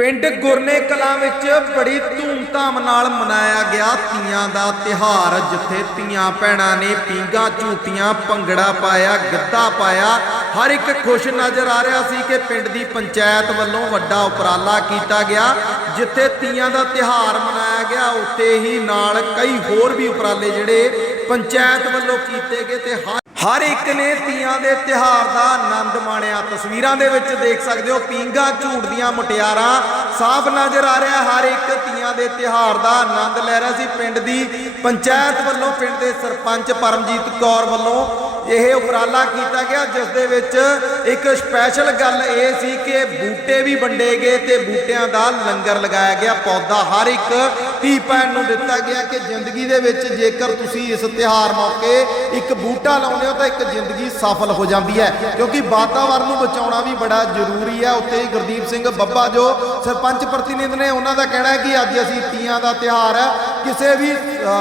ਪਿੰਡ ਗੁਰਨੇ ਕਲਾਂ ਵਿੱਚ ਬੜੀ ਧੂਮਧਾਮ ਨਾਲ ਮਨਾਇਆ ਗਿਆ ਤੀਆਂ ਦਾ ਤਿਹਾਰ ਜਿੱਥੇ ਤੀਆਂ ਭੈਣਾਂ ਨੇ ਪੀਂਘਾਂ, ਝੂਟੀਆਂ, ਭੰਗੜਾ ਪਾਇਆ, ਗਿੱਧਾ ਪਾਇਆ। ਹਰ ਇੱਕ ਖੁਸ਼ ਨਜ਼ਰ ਆ ਰਿਹਾ ਸੀ ਕਿ ਪਿੰਡ ਦੀ ਪੰਚਾਇਤ ਵੱਲੋਂ ਵੱਡਾ ਉਪਰਾਲਾ ਕੀਤਾ ਗਿਆ, ਜਿੱਥੇ ਤੀਆਂ ਦਾ ਤਿਹਾਰ ਮਨਾਇਆ ਗਿਆ। ਉੱਥੇ ਹੀ ਨਾਲ ਕਈ ਹੋਰ ਵੀ ਉਪਰਾਲੇ ਜਿਹੜੇ ਪੰਚਾਇਤ ਵੱਲੋਂ ਕੀਤੇ ਗਏ ਤੇ ਹਰ ਇੱਕ ਨੇ ਤੀਆਂ ਦੇ ਤਿਹਾਰ ਦਾ ਆਨੰਦ ਮਾਣਿਆ। ਤਸਵੀਰਾਂ ਦੇ ਵਿੱਚ ਦੇਖ ਸਕਦੇ ਹੋ ਪੀਂਘਾਂ ਝੂਟਦੀਆਂ ਮੁਟਿਆਰਾਂ ਸਾਫ਼ ਨਜ਼ਰ ਆ ਰਿਹਾ। ਹਰ ਇੱਕ ਤੀਆਂ ਦੇ ਤਿਹਾਰ ਦਾ ਆਨੰਦ ਲੈ ਰਿਹਾ ਸੀ ਪਿੰਡ ਦੀ ਪੰਚਾਇਤ ਵੱਲੋਂ, ਪਿੰਡ ਦੇ ਸਰਪੰਚ ਪਰਮਜੀਤ ਕੌਰ ਵੱਲੋਂ। ਇਹ ਉਪਰਾਲਾ ਕੀਤਾ ਗਿਆ, ਜਿਸ ਦੇ ਵਿੱਚ ਇੱਕ ਸਪੈਸ਼ਲ ਗੱਲ ਇਹ ਸੀ ਕਿ ਬੂਟੇ ਵੀ ਵੰਡੇ ਗਏ ਤੇ ਬੂਟਿਆਂ ਦਾ ਲੰਗਰ ਲਗਾਇਆ ਗਿਆ। ਪੌਦਾ ਹਰ ਇੱਕ ਧੀ ਭੈਣ ਨੂੰ ਦਿੱਤਾ ਗਿਆ ਕਿ ਜ਼ਿੰਦਗੀ ਦੇ ਵਿੱਚ ਜੇਕਰ ਤੁਸੀਂ ਇਸ ਤਿਹਾਰ ਮੌਕੇ ਇੱਕ ਬੂਟਾ ਲਾਉਂਦੇ ਹੋ ਤਾਂ ਇੱਕ ਜ਼ਿੰਦਗੀ ਸਫਲ ਹੋ ਜਾਂਦੀ ਹੈ, ਕਿਉਂਕਿ ਵਾਤਾਵਰਨ ਨੂੰ ਬਚਾਉਣਾ ਵੀ ਬੜਾ ਜ਼ਰੂਰੀ ਹੈ। ਉੱਤੇ ਹੀ ਗੁਰਦੀਪ ਸਿੰਘ ਬੱਬਾ ਜੋ ਸਰਪੰਚ ਪ੍ਰਤੀਨਿਧ ਨੇ, ਉਹਨਾਂ ਦਾ ਕਹਿਣਾ ਹੈ ਕਿ ਅੱਜ ਅਸੀਂ ਤੀਆਂ ਦਾ ਤਿਹਾਰ ਹੈ। ਕਿਸੇ ਵੀ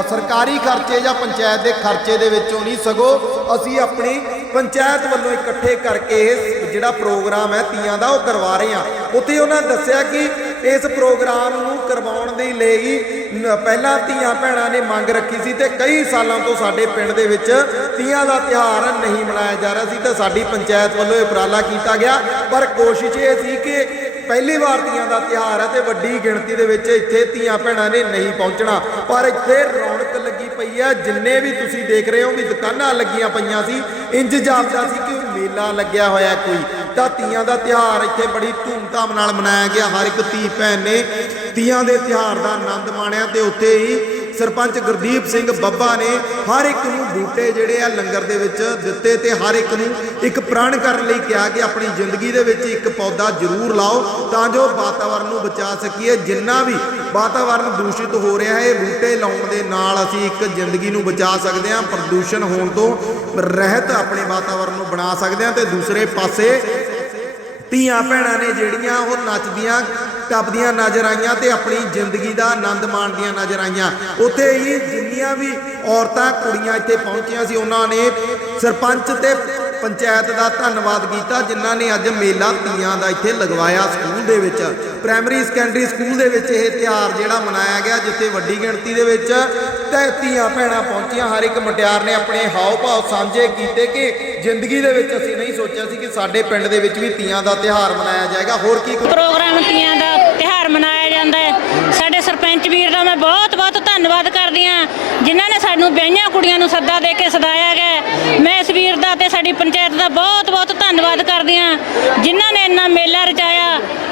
ਸਰਕਾਰੀ ਖਰਚੇ ਜਾਂ ਪੰਚਾਇਤ ਦੇ ਖਰਚੇ ਦੇ ਵਿੱਚੋਂ ਨਹੀਂ, ਸਗੋਂ ਅਸੀਂ ਆਪਣੀ ਪੰਚਾਇਤ ਵੱਲੋਂ ਇਕੱਠੇ ਕਰਕੇ ਇਹ ਜਿਹੜਾ ਪ੍ਰੋਗਰਾਮ ਹੈ ਤੀਆਂ ਦਾ ਉਹ ਕਰਵਾ ਰਹੇ ਹਾਂ। ਉੱਥੇ ਉਹਨਾਂ ਦੱਸਿਆ ਕਿ ਇਸ ਪ੍ਰੋਗਰਾਮ ਨੂੰ ਕਰਵਾਉਣ ਦੇ ਲਈ ਪਹਿਲਾਂ ਧੀਆਂ ਭੈਣਾਂ ਨੇ ਮੰਗ ਰੱਖੀ ਸੀ ਤੇ ਕਈ ਸਾਲਾਂ ਤੋਂ ਸਾਡੇ ਪਿੰਡ ਦੇ ਵਿੱਚ ਤੀਆਂ ਦਾ ਤਿਉਹਾਰ ਨਹੀਂ ਮਨਾਇਆ ਜਾ ਰਿਹਾ ਸੀ ਤੇ ਸਾਡੀ ਪੰਚਾਇਤ ਵੱਲੋਂ ਇਹ ਉਪਰਾਲਾ ਕੀਤਾ ਗਿਆ। ਪਰ ਕੋਸ਼ਿਸ਼ ਇਹ ਸੀ ਕਿ ਪਹਿਲੀ ਵਾਰ ਤੀਆਂ ਦਾ ਤਿਉਹਾਰ ਹੈ ਤੇ ਵੱਡੀ ਗਿਣਤੀ ਦੇ ਵਿੱਚ ਇੱਥੇ ਧੀਆਂ ਭੈਣਾਂ ਨੇ ਨਹੀਂ ਪਹੁੰਚਣਾ। ਪਰ ਇੱਥੇ ਰੌਣਕ ਲੱਗੀ ਪਈ ਹੈ। ਜਿੰਨੇ ਵੀ ਤੁਸੀਂ ਦੇਖ ਰਹੇ ਹੋ ਵੀ ਦੁਕਾਨਾਂ ਲੱਗੀਆਂ ਪਈਆਂ ਸੀ ਇੰਜ ਜਾਪਦਾ ਸੀ ਕਿ ਮੇਲਾ ਲੱਗਿਆ ਹੋਇਆ ਕੋਈ। ਤਾਂ ਤੀਆਂ ਦਾ ਤਿਉਹਾਰ ਇੱਥੇ ਬੜੀ ਧੂਮਧਾਮ ਨਾਲ ਮਨਾਇਆ ਗਿਆ। ਹਰ ਇੱਕ ਧੀ ਭੈਣ ਨੇ ਤੀਆਂ ਦੇ ਤਿਉਹਾਰ ਦਾ ਆਨੰਦ ਮਾਣਿਆ ਤੇ ਉੱਥੇ ਹੀ ਸਰਪੰਚ ਗੁਰਦੀਪ ਸਿੰਘ ਬੱਬਾ ਨੇ ਹਰ ਇੱਕ ਨੂੰ ਬੂਟੇ ਜਿਹੜੇ ਆ ਲੰਗਰ ਦੇ ਵਿੱਚ ਦਿੱਤੇ ਤੇ ਹਰ ਇੱਕ ਨੂੰ ਇੱਕ ਪ੍ਰਣ ਕਰਨ ਲਈ ਕਿਹਾ ਕਿ ਆਪਣੀ ਜ਼ਿੰਦਗੀ ਦੇ ਵਿੱਚ ਇੱਕ ਪੌਦਾ ਜ਼ਰੂਰ ਲਾਓ ਤਾਂ ਜੋ ਵਾਤਾਵਰਨ ਨੂੰ ਬਚਾ ਸਕੀਏ। ਜਿੰਨਾ ਵੀ ਵਾਤਾਵਰਨ ਦੂਸ਼ਿਤ ਹੋ ਰਿਹਾ ਹੈ, ਇਹ ਬੂਟੇ ਲਾਉਣ ਦੇ ਨਾਲ ਅਸੀਂ ਇੱਕ ਜ਼ਿੰਦਗੀ ਨੂੰ ਬਚਾ ਸਕਦੇ ਹਾਂ, ਪ੍ਰਦੂਸ਼ਣ ਹੋਣ ਤੋਂ ਰਹਿਤ ਆਪਣੇ ਵਾਤਾਵਰਨ ਨੂੰ ਬਣਾ ਸਕਦੇ ਹਾਂ ਤੇ ਦੂਸਰੇ ਪਾਸੇ ਧੀਆਂ ਭੈਣਾਂ ਨੇ ਜਿਹੜੀਆਂ ਉਹ ਨੱਚਦੀਆਂ, ਟੱਪਦੀਆਂ ਨਜ਼ਰ ਆਈਆਂ ਤੇ ਆਪਣੀ ਜ਼ਿੰਦਗੀ ਦਾ ਆਨੰਦ ਮਾਣਦੀਆਂ ਨਜ਼ਰ ਆਈਆਂ। ਉੱਥੇ ਹੀ ਜਿੰਨੀਆਂ ਵੀ ਔਰਤਾਂ, ਕੁੜੀਆਂ ਇੱਥੇ ਪਹੁੰਚੀਆਂ ਸੀ, ਉਹਨਾਂ ਨੇ ਸਰਪੰਚ ਤੇ ਪੰਚਾਇਤ ਦਾ ਧੰਨਵਾਦ ਕੀਤਾ, ਜਿਨ੍ਹਾਂ ਨੇ ਅੱਜ ਮੇਲਾ ਤੀਆਂ ਦਾ ਇੱਥੇ ਲਗਵਾਇਆ ਸਕੂਲ ਦੇ ਵਿੱਚ। ਪ੍ਰਾਇਮਰੀ, ਸੈਕੰਡਰੀ ਸਕੂਲ ਦੇ ਵਿੱਚ ਇਹ ਤਿਉਹਾਰ ਜਿਹੜਾ ਮਨਾਇਆ ਗਿਆ, ਜਿੱਥੇ ਵੱਡੀ ਗਿਣਤੀ ਦੇ ਵਿੱਚ ਤੇ ਧੀਆਂ ਭੈਣਾਂ ਪਹੁੰਚੀਆਂ। ਹਰ ਇੱਕ ਮੁਟਿਆਰ ਨੇ ਆਪਣੇ ਹਾਵ ਭਾਵ ਸਾਂਝੇ ਕੀਤੇ ਕਿ ਜ਼ਿੰਦਗੀ ਦੇ ਵਿੱਚ ਅਸੀਂ ਨਹੀਂ ਸੋਚਿਆ ਸੀ ਕਿ ਸਾਡੇ ਪਿੰਡ ਦੇ ਵਿੱਚ ਵੀ ਤੀਆਂ ਦਾ ਤਿਉਹਾਰ ਮਨਾਇਆ ਜਾਏਗਾ। ਹੋਰ ਕੀ ਪ੍ਰੋਗਰਾਮ ਤੀਆਂ ਦਾ ਤਿਹਾਰ ਮਨਾਇਆ ਜਾਂਦਾ ਹੈ। ਸਾਡੇ ਸਰਪੰਚ ਵੀਰ ਦਾ ਮੈਂ ਬਹੁਤ ਬਹੁਤ ਧੰਨਵਾਦ ਕਰਦੀ ਹਾਂ ਜਿਨ੍ਹਾਂ ਨੇ ਸਾਨੂੰ ਵਿਆਹੀਆਂ ਕੁੜੀਆਂ ਨੂੰ ਸੱਦਾ ਦੇ ਕੇ ਸਦਾਇਆ ਗਿਆ ਮੈਂ ਇਸ ਵੀਰ ਦਾ ਤੇ ਸਾਡੀ ਪੰਚਾਇਤ ਦਾ ਬਹੁਤ ਬਹੁਤ ਧੰਨਵਾਦ ਕਰਦੀ ਹਾਂ। ਜਿਨ੍ਹਾਂ ਨੇ ਇੰਨਾ ਮੇਲਾ ਰਚਾਇਆ,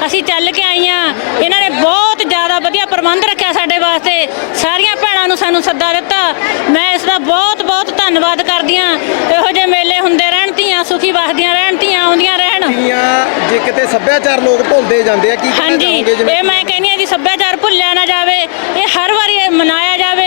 ਅਸੀਂ ਚੱਲ ਕੇ ਆਈਆਂ ਇਹਨਾਂ ਨੇ ਬਹੁਤ ਜ਼ਿਆਦਾ ਵਧੀਆ ਪ੍ਰਬੰਧ ਰੱਖਿਆ ਸਾਡੇ ਵਾਸਤੇ। ਸਾਰੀਆਂ ਭੈਣਾਂ ਨੂੰ ਸਾਨੂੰ ਸੱਦਾ ਦਿੱਤਾ। ਮੈਂ ਇਸ ਦਾ ਬਹੁਤ ਬਹੁਤ ਧੰਨਵਾਦ ਕਰਦੀ ਹਾਂ। ਇਹੋ ਜਿਹੇ ਮੇਲੇ ਹੁੰਦੇ ਰਹਿਣ ਧੀਆਂ, ਸੁਖੀ ਵਸਦੀਆਂ ਰਹਿਣ ਧੀਆਂ, ਆਉਂਦੀਆਂ ਰਹਿਣ ਤੀਆਂ ਜੇ ਕਿਤੇ ਸੱਭਿਆਚਾਰ ਲੋਕ ਭੁੱਲਦੇ ਜਾਂਦੇ ਆ ਕੀ ਕਹਿਣਾ ਹਾਂਜੀ ਚਾਹੋਗੇ ਜਿਵੇਂ ਇਹ ਮੈਂ ਕਹਿੰਦੀ ਹਾਂ ਜੀ ਸੱਭਿਆਚਾਰ ਭੁੱਲਿਆ ਨਾ ਜਾਵੇ ਇਹ ਹਰ ਵਾਰੀ ਇਹ ਮਨਾਇਆ ਜਾਵੇ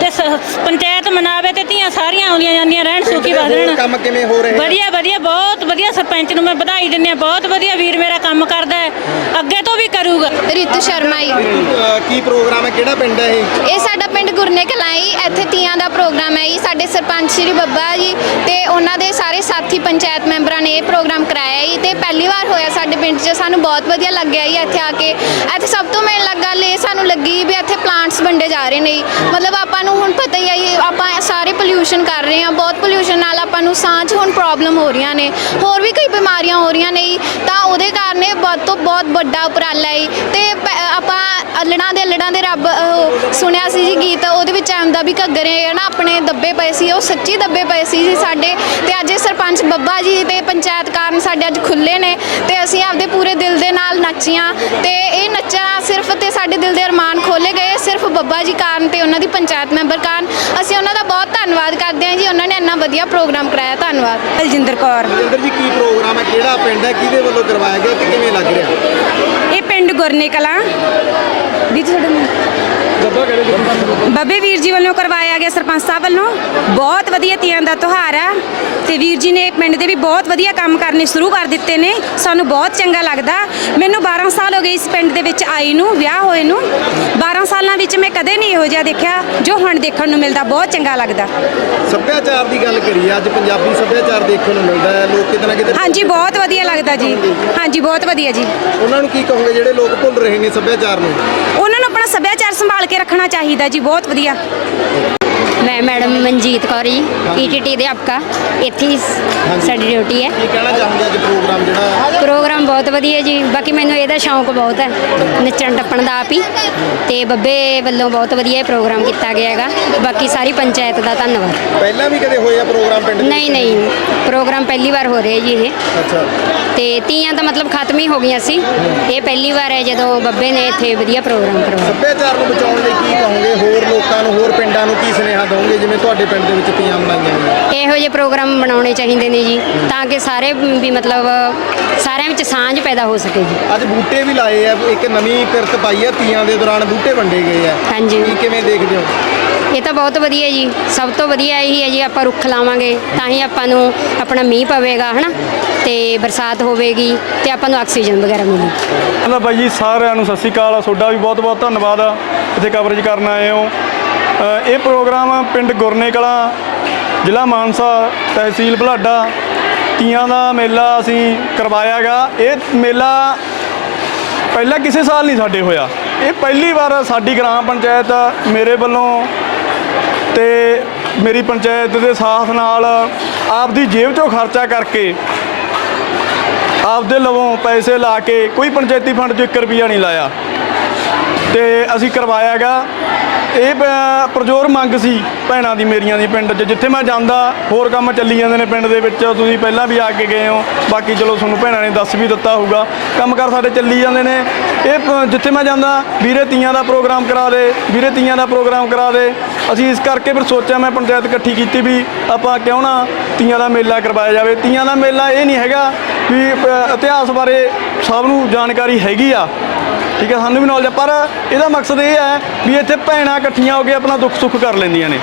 ਤੇ ਸ- ਪੰਚਾਇਤ ਮਨਾਵੇ ਤੇ ਧੀਆਂ ਸਾਰੀਆਂ ਆਉਂਦੀਆਂ ਜਾਂਦੀਆਂ ਰਹਿਣ ਸੁਖੀ ਹੋਰ ਵਸਣ ਕੰਮ ਕਿਵੇਂ ਹੋ ਰਹੇ ਵਧੀਆ ਵਧੀਆ ਬਹੁਤ ਵਧੀਆ ਸਰਪੰਚ ਨੂੰ ਮੈਂ ਵਧਾਈ ਦਿੰਦੀ ਹਾਂ ਬਹੁਤ ਵਧੀਆ ਵੀਰ ਮੇਰਾ ਕੰਮ ਕਰਦਾ ਹੈ ਅੱਗੇ ਤੋਂ ਵੀ ਕਰੂਗਾ। ਰਿਤੂ ਸ਼ਰਮਾ ਜੀ। ਅਹ ਕੀ ਪ੍ਰੋਗਰਾਮ ਹੈ? ਕਿਹੜਾ ਪਿੰਡ ਹੈ ਇਹ? ਇਹ ਸਾਡਾ ਪਿੰਡ ਗੁਰਨੇ ਕਲਾਈ ਇੱਥੇ ਤੀਆਂ ਦਾ ਪ੍ਰੋਗਰਾਮ ਹੈ ਜੀ ਸਾਡੇ ਸਰਪੰਚ ਸ਼੍ਰੀ ਬੱਬਾ ਜੀ ਤੇ ਉਹਨਾਂ ਦੇ ਸਾਰੇ ਸਾਥੀ ਪੰਚਾਇਤ ਮੈਂਬਰਾਂ ਨੇ ਇਹ ਪ੍ਰੋਗਰਾਮ ਕਰਾਇਆ ਜੀ। ਤੇ ਪਹਿਲੀ ਵਾਰ ਹੋਇਆ ਸਾਡੇ ਪਿੰਡ 'ਚ, ਸਾਨੂੰ ਬਹੁਤ ਵਧੀਆ ਲੱਗਿਆ ਜੀ ਇੱਥੇ ਆ ਕੇ। ਇੱਥੇ ਸਭ ਤੋਂ ਮੇਨ ਲੱਗ ਗੱਲ ਇਹ ਸਾਨੂੰ ਲੱਗੀ ਵੀ ਇੱਥੇ ਪਲਾਂਟਸ ਵੰਡੇ ਜਾ ਰਹੇ ਨੇ ਜੀ। ਮਤਲਬ ਆਪਾਂ ਨੂੰ ਹੁਣ ਪਤਾ ਹੀ ਹੈ ਜੀ, ਆਪਾਂ ਸਾਰੇ ਪੋਲਿਊਸ਼ਨ ਕਰ ਰਹੇ ਹਾਂ, ਬਹੁਤ ਪੋਲਿਊਸ਼ਨ ਨਾਲ ਆਪਾਂ ਨੂੰ ਸਾਹ 'ਚ ਹੁਣ ਪ੍ਰੋਬਲਮ ਹੋ ਰਹੀਆਂ ਨੇ। ਹੋਰ ਵੀ ਕਈ ਬਿਮਾਰੀਆਂ ਹੋ ਰਹੀਆਂ ਨੇ ਜੀ, ਤਾਂ ਉਹਦੇ ਕਾਰਨ ਇਹ ਬਹੁਤ ਤੋਂ ਬਹੁਤ ਵੱਡਾ ਉਪਰਾਲਾ ਹੈ ਜੀ। ਤੇ ਪ- ਆਪਾਂ ਅਲੜਾਂ ਦੇ ਅਲੜਾਂ ਦੇ ਰੱਬ, ਉਹ ਸੁਣਿਆ ਸੀ ਜੀ ਗੀਤ, ਉਹਦੇ ਵਿੱਚ ਆਉਂਦਾ ਵੀ ਘੱਗਰੇ ਹੈ ਨਾ, ਆਪਣੇ ਦੱਬੇ ਪਏ ਸੀ, ਉਹ ਸੱਚੀ ਦੱਬੇ ਪਏ ਸੀ ਜੀ ਸਾਡੇ। ਤੇ ਅੱਜ ਇਹ ਸਰਪੰਚ ਬੱਬਾ ਜੀ ਤੇ ਪੰਚਾਇਤ ਕਾਰਨ ਸਾਡੇ ਅੱਜ ਖੁੱਲੇ ਨੇ, ਤੇ ਅਸੀਂ ਆਪਦੇ ਪੂਰੇ ਦਿਲ ਦੇ ਨਾਲ ਨੱਚੀਆਂ। ਤੇ ਇਹ ਨੱਚਣਾ ਸਿਰਫ ਤੇ ਸਾਡੇ ਦਿਲ ਦੇ ਅਰਮਾਨ ਬੱਬਾ ਜੀ ਕਾਰਨ ਤੇ ਉਹਨਾਂ ਦੀ ਪੰਚਾਇਤ ਮੈਂਬਰ ਕਾਰਨ। ਅਸੀਂ ਉਹਨਾਂ ਦਾ ਬਹੁਤ ਧੰਨਵਾਦ ਕਰਦੇ ਹਾਂ ਜੀ ਉਹਨਾਂ ਨੇ ਇੰਨਾ ਵਧੀਆ ਪ੍ਰੋਗਰਾਮ ਕਰਾਇਆ। ਧੰਨਵਾਦ। ਬਲਜਿੰਦਰ ਕੌਰ। ਬਲਜਿੰਦਰ ਜੀ ਕੀ ਪ੍ਰੋਗਰਾਮ ਹੈ? ਕਿਹੜਾ ਪਿੰਡ ਹੈ? ਕਿਹਦੇ ਵੱਲੋਂ ਕਰਵਾਇਆ ਗਿਆ ਤੇ ਕਿਵੇਂ ਲੱਗ ਰਿਹਾ? ਇਹ ਪਿੰਡ ਗੁਰਨੇ ਕਲਾਂ ਦੀ ਤੁਹਾਡਾ? ਬੱਬੇ ਵੀਰ ਜੀ ਵੱਲੋਂ ਕਰਵਾਇਆ ਗਿਆ ਸਰਪੰਚ ਸਾਹਿਬ ਵੱਲੋਂ ਬਹੁਤ ਵਧੀਆ ਤੀਆਂ ਦਾ ਤਿਉਹਾਰ ਆ ਤੇ ਵੀਰ ਜੀ ਨੇ ਪਿੰਡ ਦੇ ਵੀ ਬਹੁਤ ਵਧੀਆ ਕੰਮ ਕਰਨੇ ਸ਼ੁਰੂ ਕਰ ਦਿੱਤੇ ਨੇ ਸਾਨੂੰ ਬਹੁਤ ਚੰਗਾ ਲੱਗਦਾ। ਮੈਨੂੰ 12 ਸਾਲ ਹੋ ਗਏ ਇਸ ਪਿੰਡ ਦੇ ਵਿੱਚ ਆਈ ਨੂੰ ਵਿਆਹ ਹੋਏ ਨੂੰ। 12 ਸਾਲਾਂ ਵਿੱਚ ਮੈਂ ਕਦੇ ਨਹੀਂ ਇਹੋ ਜਿਹਾ ਦੇਖਿਆ ਜੋ ਹੁਣ ਦੇਖਣ ਨੂੰ ਮਿਲਦਾ ਬਹੁਤ ਚੰਗਾ ਲੱਗਦਾ। ਸੱਭਿਆਚਾਰ ਦੀ ਗੱਲ ਕਰੀਏ ਅੱਜ ਪੰਜਾਬੀ ਸੱਭਿਆਚਾਰ ਦੇਖਣ ਨੂੰ ਮਿਲਦਾ ਹੈ ਲੋਕ ਕਿਤੇ ਨਾ ਕਿਤੇ ਹਾਂਜੀ ਬਹੁਤ ਵਧੀਆ ਲੱਗਦਾ ਜੀ। ਹਾਂਜੀ ਬਹੁਤ ਵਧੀਆ ਜੀ। ਉਹਨਾਂ ਨੂੰ ਕੀ ਕਹੋਗੇ ਜਿਹੜੇ ਲੋਕ ਭੁੱਲ ਰਹੇ ਨੇ ਸੱਭਿਆਚਾਰ ਨੂੰ? ਉਹਨਾਂ ਸੱਭਿਆਚਾਰ ਸੰਭਾਲ ਕੇ ਰੱਖਣਾ ਚਾਹੀਦਾ ਜੀ ਬਹੁਤ ਵਧੀਆ। ਮੈਂ ਮੈਡਮ ਮਨਜੀਤ ਕੌਰ ਜੀ ਈਟੀਟੀ ਅਧਿਆਪਕਾ ਇੱਥੇ ਹੀ ਸਾਡੀ ਡਿਊਟੀ ਹੈ। ਕੀ ਕਹਿਣਾ ਚਾਹੋਗੇ ਅੱਜ ਪ੍ਰੋਗਰਾਮ ਜਿਹੜਾ? ਪ੍ਰੋਗਰਾਮ ਬਹੁਤ ਵਧੀਆ ਜੀ ਬਾਕੀ ਮੈਨੂੰ ਇਹਦਾ ਸ਼ੌਂਕ ਬਹੁਤ ਹੈ ਨੱਚਣ ਟੱਪਣ ਦਾ ਆਪ ਹੀ। ਤੇ ਬੱਬੇ ਵੱਲੋਂ ਬਹੁਤ ਵਧੀਆ ਇਹ ਪ੍ਰੋਗਰਾਮ ਕੀਤਾ ਗਿਆ ਹੈਗਾ ਬਾਕੀ ਸਾਰੀ ਪੰਚਾਇਤ ਦਾ ਧੰਨਵਾਦ। ਪਹਿਲਾਂ ਵੀ ਕਦੇ ਹੋਏ ਆ ਪ੍ਰੋਗਰਾਮ ਪਿੰਡ ਦੇ ਨਹੀਂ ਨਹੀਂ ਪ੍ਰੋਗਰਾਮ ਪਹਿਲੀ ਵਾਰ ਹੋ ਰਿਹਾ ਜੀ ਇਹ। ਅੱਛਾ। ਤੇ ਤੀਆਂ ਤਾਂ ਮਤਲਬ ਖਤਮ ਹੀ ਹੋ ਗਈਆਂ ਸੀ। ਇਹ ਪਹਿਲੀ ਵਾਰ ਹੈ ਜਦੋਂ ਬੱਬੇ ਨੇ ਇੱਥੇ ਵਧੀਆ ਪ੍ਰੋਗਰਾਮ ਕਰਵਾਇਆ। ਸੱਭਿਆਚਾਰ ਨੂੰ ਬਚਾਉਣ ਲਈ ਕੀ ਕਹੋਗੇ? ਹੋਰ ਲੋਕਾਂ ਨੂੰ ਹੋਰ ਪਿੰਡਾਂ ਨੂੰ ਕੀ ਸੁਨੇਹਾ ਦੋਗੇ ਜਿਵੇਂ ਤੁਹਾਡੇ ਪਿੰਡ ਦੇ ਵਿੱਚ ਤੀਆਂ ਮਨਾਈਆਂ ਨੇ ਇਹੋ ਜਿਹੇ ਪ੍ਰੋਗਰਾਮ ਬਣਾਉਣੇ ਚਾਹੀਦੇ ਨੇ ਜੀ ਤਾਂ ਕਿ ਸਾਰੇ ਵੀ ਮਤਲਬ ਸਾਰਿਆਂ ਵਿੱਚ ਸਾਂਝ ਪੈਦਾ ਹੋ ਸਕੇ ਜੀ। ਅੱਜ ਬੂਟੇ ਵੀ ਲਾਏ ਆ ਇੱਕ ਨਵੀਂ ਕਿਰਤ ਪਾਈ ਆ ਤੀਆਂ ਦੇ ਦੌਰਾਨ ਬੂਟੇ ਵੰਡੇ ਗਏ ਆ। ਹਾਂਜੀ। ਕੀ ਕਿਵੇਂ ਦੇਖਦੇ ਹੋ? ਇਹ ਤਾਂ ਬਹੁਤ ਵਧੀਆ ਜੀ ਸਭ ਤੋਂ ਵਧੀਆ ਇਹੀ ਹੈ ਜੀ ਆਪਾਂ ਰੁੱਖ ਲਾਵਾਂਗੇ ਤਾਂ ਹੀ ਆਪਾਂ ਨੂੰ ਆਪਣਾ ਮੀਂਹ ਪਵੇਗਾ ਹਨਾ? ਤੇ ਬਰਸਾਤ ਹੋਵੇਗੀ ਤੇ ਆਪਾਂ ਨੂੰ ਆਕਸੀਜਨ ਵਗੈਰਾ ਮਿਲੂ। ਕਹਿੰਦਾ ਬਾਈ ਜੀ ਸਾਰਿਆਂ ਨੂੰ ਸਤਿ ਸ਼੍ਰੀ ਅਕਾਲ ਤੁਹਾਡਾ ਵੀ ਬਹੁਤ ਬਹੁਤ ਧੰਨਵਾਦ ਆ ਇੱਥੇ ਕਵਰੇਜ ਕਰਨ ਆਏ ਹੋ। ਅ, ਇਹ ਪ੍ਰੋਗਰਾਮ ਪਿੰਡ ਗੁਰਨੇ ਕਲਾਂ ਜ਼ਿਲ੍ਹਾ ਮਾਨਸਾ ਤਹਿਸੀਲ ਬੁਢਲਾਡਾ ਤੀਆਂ ਦਾ ਮੇਲਾ ਅਸੀਂ ਕਰਵਾਇਆਗਾ। ਇਹ ਮੇਲਾ ਪਹਿਲਾਂ ਕਿਸੇ ਸਾਲ ਨਹੀਂ ਸਾਡੇ ਹੋਇਆ। ਇਹ ਪਹਿਲੀ ਵਾਰ ਸਾਡੀ ਗ੍ਰਾਮ ਪੰਚਾਇਤ ਮੇਰੇ ਵੱਲੋਂ ਤੇ ਮੇਰੀ ਪੰਚਾਇਤ ਦੇ ਸਾਥ ਨਾਲ ਆਪਦੀ ਜੇਬ ਚੋਂ ਖਰਚਾ ਕਰਕੇ ਆਪਦੇ ਲਵੋਂ ਪੈਸੇ ਲਾ ਕੇ ਕੋਈ ਪੰਚਾਇਤੀ ਫੰਡ 'ਚ 1 ਰੁਪਿਆ ਨਹੀਂ ਲਾਇਆ। ਤੇ ਅਸੀਂ ਕਰਵਾਇਆਗਾ ਇਹ ਪ- ਪ੍ਰਜੋਰ ਮੰਗ ਸੀ ਭੈਣਾਂ ਦੀ, ਮੇਰੀਆਂ ਦੀ ਪਿੰਡ 'ਚ। ਜਿੱਥੇ ਮੈਂ ਜਾਂਦਾ, ਹੋਰ ਕੰਮ ਚੱਲੀ ਜਾਂਦੇ ਨੇ ਪਿੰਡ ਦੇ ਵਿੱਚ। ਤੁਸੀਂ ਪਹਿਲਾਂ ਵੀ ਆ ਕੇ ਗਏ ਹੋ। ਬਾਕੀ ਚਲੋ ਤੁਹਾਨੂੰ ਭੈਣਾਂ ਨੇ ਦੱਸ ਵੀ ਦਿੱਤਾ ਹੋਊਗਾ। ਕੰਮਕਾਰ ਸਾਡੇ ਚੱਲੀ ਜਾਂਦੇ ਨੇ। ਇਹ ਜਿੱਥੇ ਮੈਂ ਜਾਂਦਾ, ਵੀਰੇ ਤੀਆਂ ਦਾ ਪ੍ਰੋਗਰਾਮ ਕਰਾ ਦੇ। ਵੀਰੇ ਤੀਆਂ ਦਾ ਪ੍ਰੋਗਰਾਮ ਕਰਾ ਦੇ। ਅਸੀਂ ਇਸ ਕਰਕੇ ਫਿਰ ਸੋਚਿਆ, ਮੈਂ ਪੰਚਾਇਤ ਇਕੱਠੀ ਕੀਤੀ ਵੀ ਆਪਾਂ ਕਿਉਂ ਨਾ ਤੀਆਂ ਦਾ ਮੇਲਾ ਕਰਵਾਇਆ ਜਾਵੇ। ਤੀਆਂ ਦਾ ਮੇਲਾ ਇਹ ਨਹੀਂ ਹੈਗਾ ਵੀ ਇਤਿਹਾਸ ਬਾਰੇ ਸਭ ਨੂੰ ਜਾਣਕਾਰੀ ਹੈਗੀ ਆ। ਠੀਕ ਹੈ, ਸਾਨੂੰ ਵੀ ਨੌਲੇਜ ਪਰ ਇਹਦਾ ਮਕਸਦ ਇਹ ਹੈ ਵੀ ਇੱਥੇ ਭੈਣਾਂ ਇਕੱਠੀਆਂ ਹੋ ਕੇ ਆਪਣਾ ਦੁੱਖ ਸੁੱਖ ਕਰ ਲੈਂਦੀਆਂ ਨੇ।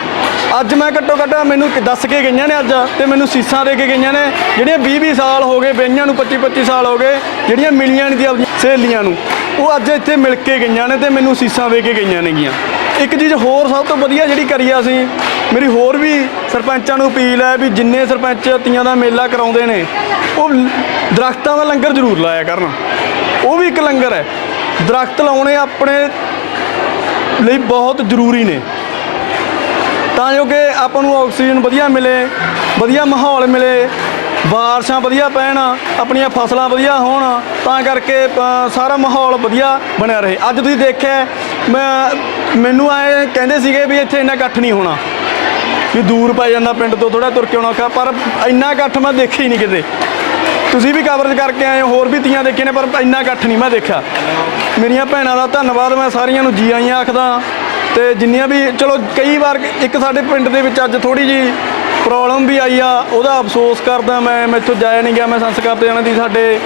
ਅੱਜ ਮੈਂ ਘੱਟੋ ਘੱਟ ਮੈਨੂੰ ਦੱਸ ਕੇ ਗਈਆਂ ਨੇ ਅੱਜ, ਤੇ ਮੈਨੂੰ ਸੀਸਾਂ ਦੇ ਕੇ ਗਈਆਂ ਨੇ, ਜਿਹੜੀਆਂ 20 20 ਸਾਲ ਹੋ ਗਏ ਬਈਆਂ ਨੂੰ 25 25 ਸਾਲ ਹੋ ਗਏ, ਜਿਹੜੀਆਂ ਮਿਲੀਆਂ ਨਹੀਂ ਆਪਣੀਆਂ ਸਹੇਲੀਆਂ ਨੂੰ, ਉਹ ਅੱਜ ਇੱਥੇ ਮਿਲ ਕੇ ਗਈਆਂ ਨੇ ਤੇ ਮੈਨੂੰ ਸੀਸਾਂ ਦੇ ਕੇ ਗਈਆਂ ਨੇਗੀਆਂ। ਇੱਕ ਚੀਜ਼ ਹੋਰ ਸਭ ਤੋਂ ਵਧੀਆ ਜਿਹੜੀ ਕਰੀ ਆ ਅਸੀਂ, ਮੇਰੀ ਹੋਰ ਵੀ ਸਰਪੰਚਾਂ ਨੂੰ ਅਪੀਲ ਹੈ ਵੀ ਜਿੰਨੇ ਸਰਪੰਚ ਤੀਆਂ ਦਾ ਮੇਲਾ ਕਰਾਉਂਦੇ ਨੇ, ਉਹ ਲ- ਦਰਖਤਾਂ ਦਾ ਲੰਗਰ ਜ਼ਰੂਰ ਲਾਇਆ ਕਰਨ। ਉਹ ਵੀ ਇੱਕ ਲੰਗਰ ਹੈ। ਦਰਖਤ ਲਾਉਣੇ ਆਪਣੇ ਲਈ ਬਹੁਤ ਜ਼ਰੂਰੀ ਨੇ। ਤਾਂ ਜੋ ਕਿ ਆਪਾਂ ਨੂੰ ਆਕਸੀਜਨ ਵਧੀਆ ਮਿਲੇ, ਵਧੀਆ ਮਾਹੌਲ ਮਿਲੇ, ਬਾਰਿਸ਼ਾਂ ਵਧੀਆ ਪੈਣ, ਆਪਣੀਆਂ ਫਸਲਾਂ ਵਧੀਆ ਹੋਣ, ਤਾਂ ਕਰਕੇ ਸਾਰਾ ਮਾਹੌਲ ਵਧੀਆ ਬਣਿਆ ਰਹੇ। ਅੱਜ ਤੁਸੀਂ ਦੇਖਿਆ, ਮੈਂ, ਮੈਨੂੰ ਆਏ ਕਹਿੰਦੇ ਸੀਗੇ ਵੀ ਇੱਥੇ ਇੰਨਾ ਇਕੱਠ ਨਹੀਂ ਹੋਣਾ। ਵੀ ਦੂਰ ਪੈ ਜਾਂਦਾ ਪਿੰਡ ਤੋਂ ਥੋੜਾ ਤੁਰ ਕੇ ਆਉਣਾ ਔਖਾ, ਪਰ ਇੰਨਾ ਇਕੱਠ ਮੈਂ ਦੇਖਿਆ ਹੀ ਨਹੀਂ ਕਿਤੇ। ਤੁਸੀਂ ਵੀ ਕਵਰੇਜ ਕਰਕੇ ਆਏ ਹੋ, ਹੋਰ ਵੀ ਤੀਆਂ ਦੇਖੇ ਨੇ, ਪਰ ਇੰਨਾ ਇਕੱਠ ਨਹੀਂ ਮੈਂ ਦੇਖਿਆ। ਮੇਰੀਆਂ ਭੈਣਾਂ ਦਾ ਧੰਨਵਾਦ, ਮੈਂ ਸਾਰੀਆਂ ਨੂੰ ਜੀ ਆਈਆਂ ਆਖਦਾ। ਤੇ ਜਿੰਨੀਆਂ ਵੀ, ਚਲੋ ਕਈ ਵਾਰ ਇੱਕ ਸਾਡੇ ਪਿੰਡ ਦੇ ਵਿੱਚ ਅੱਜ ਥੋੜੀ ਜੀ ਪ੍ਰੋਬਲਮ ਵੀ ਆਈ ਆ, ਉਹਦਾ ਅਫਸੋਸ ਕਰਦਾ ਮੈਂ, ਮੈਥੋਂ ਜਾਇਆ ਨਹੀਂ ਗਿਆ, ਮੈਂ ਸੰਸਕਾਰ ਤੇ ਜਾਣਾ ਦੀ ਸਾਡੇ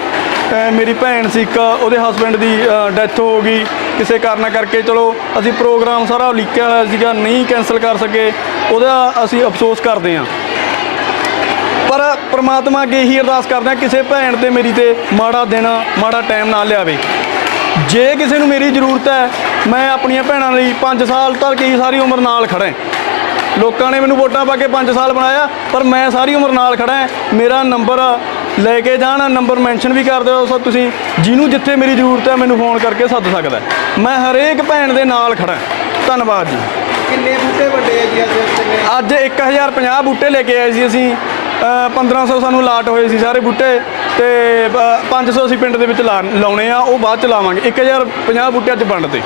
ਮੇਰੀ ਭੈਣ ਸੀ ਇੱਕ, ਉਹਦੇ ਹਸਬੰਡ ਦੀ ਡੈਥ ਹੋ ਗਈ। ਕਿਸੇ ਕਾਰਨ ਕਰਕੇ, ਚਲੋ, ਅਸੀਂ ਪ੍ਰੋਗਰਾਮ ਸਾਰਾ ਲਿਖਿਆ ਹੋਇਆ ਸੀਗਾ, ਨਹੀਂ ਕੈਨਸਲ ਕਰ ਸਕੇ, ਉਹਦਾ ਅਸੀਂ ਅਫਸੋਸ ਕਰਦੇ ਹਾਂ। ਪਰ ਪ੍ਰਮਾਤਮਾ ਅੱਗੇ ਇਹੀ ਅਰਦਾਸ ਕਰਦੇ ਹਾਂ ਕਿਸੇ ਭੈਣ ਤੇ ਮੇਰੀ ਤੇ ਮਾੜਾ ਦਿਨ, ਮਾੜਾ ਟਾਈਮ ਨਾ ਲਿਆਵੇ। ਜੇ ਕਿਸੇ ਨੂੰ ਮੇਰੀ ਜ਼ਰੂਰਤ ਹੈ ਮੈਂ ਆਪਣੀਆਂ ਭੈਣਾਂ ਲਈ 5 ਸਾਲ ਤੱਕ ਹੀ ਸਾਰੀ ਉਮਰ ਨਾਲ ਖੜਾ ਹਾਂ ਲੋਕਾਂ ਨੇ ਮੈਨੂੰ ਵੋਟਾਂ ਪਾ ਕੇ 5 ਸਾਲ ਬਣਾਇਆ ਪਰ ਮੈਂ ਸਾਰੀ ਉਮਰ ਨਾਲ ਖੜਾ ਹਾਂ ਮੇਰਾ ਨੰਬਰ ਲੈ ਕੇ ਜਾਣ ਨੰਬਰ ਮੈਂਸ਼ਨ ਵੀ ਕਰ ਦਿਓ ਸੋ ਤੁਸੀਂ। ਜਿਹਨੂੰ ਜਿੱਥੇ ਮੇਰੀ ਜ਼ਰੂਰਤ ਹੈ ਮੈਨੂੰ ਫੋਨ ਕਰਕੇ ਸੱਦ ਸਕਦਾ। ਮੈਂ ਹਰੇਕ ਭੈਣ ਦੇ ਨਾਲ ਖੜਾ। ਧੰਨਵਾਦ ਜੀ। ਕਿੰਨੇ ਬੂਟੇ ਵੱਡੇ ਆ ਜੀ ਅੱਜ ਅੱਜ 1050 ਬੂਟੇ ਲੈ ਕੇ ਆਏ ਸੀ ਅਸੀਂ। ਅ, 1500 ਸਾਨੂੰ ਲਾਟ ਹੋਏ ਸੀ ਸਾਰੇ ਬੂਟੇ। ਤੇ ਅ, 500 ਅਸੀਂ ਪਿੰਡ ਦੇ ਵਿੱਚ ਲਾ- ਲਾਉਣੇ ਆ ਉਹ ਬਾਅਦ ਚ ਲਾਵਾਂਗੇ। 1050 ਬੂਟੇ ਅੱਜ ਵੰਡਤੇ